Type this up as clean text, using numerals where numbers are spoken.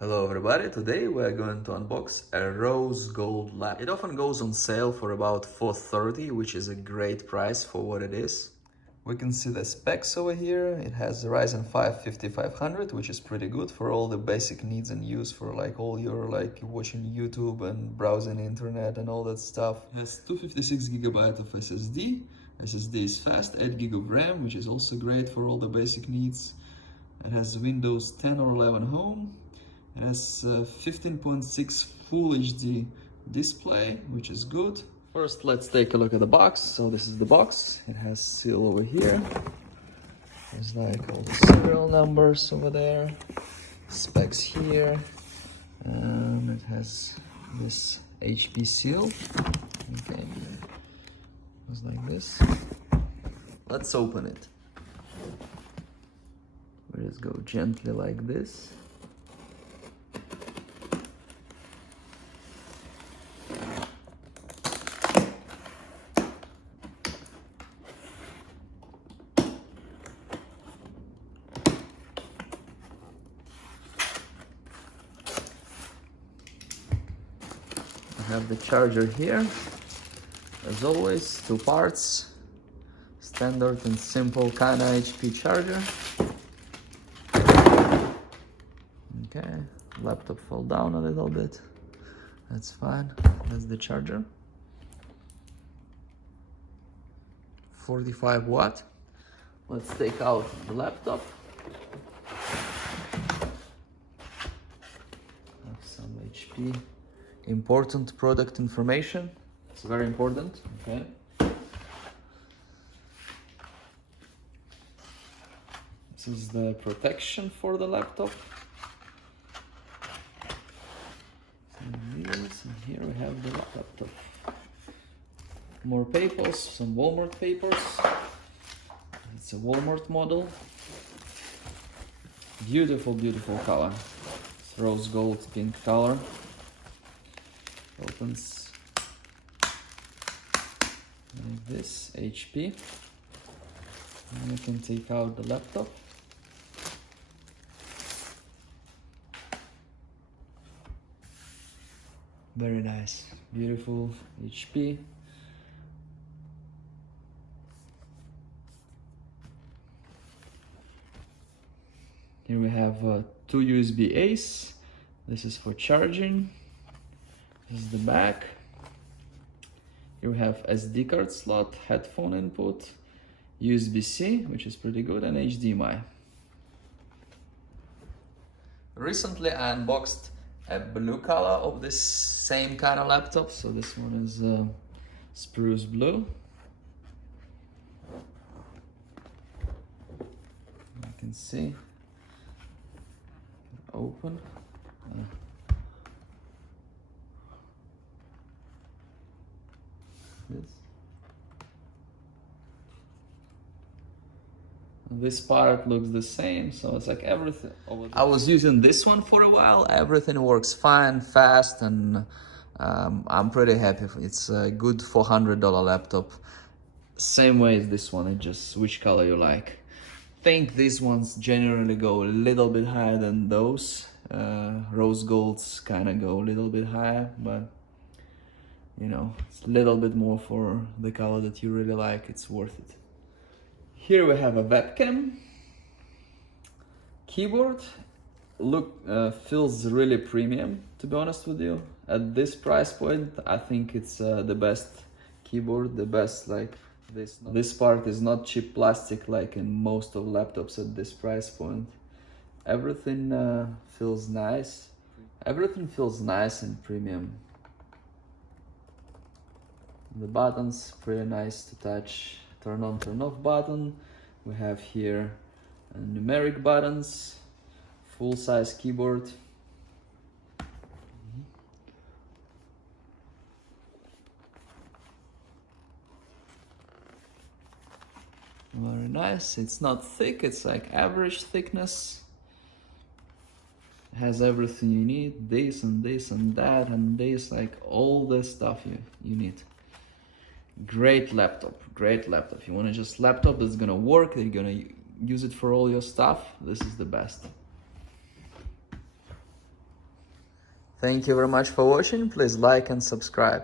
Hello everybody, today we're going to unbox a rose gold laptop. It often goes on sale for about $430, which is a great price for what it is. We can see the specs over here. It has the Ryzen 5 5500, which is pretty good for all the basic needs and use for like all your watching YouTube and browsing internet and all that stuff. It has 256GB of SSD. SSD is fast, 8GB of RAM, which is also great for all the basic needs. It has Windows 10 or 11 Home. It has 15.6 Full HD display, which is good. First, let's take a look at the box. So this is the box. It has seal over here. There's like all the serial numbers over there. Specs here. It has this HP seal. Okay, goes like this. Let's open it. We just go gently like this. I have the charger here, as always, two parts, standard and simple kind of HP charger. Okay, laptop fell down a little bit, that's fine, that's the charger. 45 watt. Let's take out the laptop. Have some HP. Important product information. It's very important. Okay. This is the protection for the laptop. And here we have the laptop. More papers, some Walmart papers. It's a Walmart model. Beautiful, beautiful color. It's rose gold pink color. Opens like this, HP. And we can take out the laptop. Very nice, beautiful HP. Here we have two USB A's. This is for charging. This is the back. Here we have SD card slot, headphone input, USB-C, which is pretty good, and HDMI. Recently I unboxed a blue color of this same kind of laptop. So this one is Spruce Blue. You can see. Open. This part looks the same, so it's like everything. I was using this one for a while. Everything works fine, fast, and I'm pretty happy. It's a good $400 laptop. Same way as this one, it's just which color you like. I think these ones generally go a little bit higher than those. Rose golds kind of go a little bit higher, but you know, it's a little bit more for the color that you really like. It's worth it. Here we have a webcam. Keyboard feels really premium, to be honest with you. At this price point, I think it's the best keyboard, the best like this. This part is not cheap plastic like in most of laptops at this price point. Everything feels nice. Everything feels nice and premium. The buttons, pretty nice to touch. Turn on, turn off button. We have here numeric buttons, full size keyboard. Very nice. It's not thick, it's like average thickness. It has everything you need, this and this and that and this, like all the stuff you need. Great laptop, great laptop. If you want to just laptop that's gonna work, you're gonna use it for all your stuff, this is the best. Thank you very much for watching. Please like and subscribe.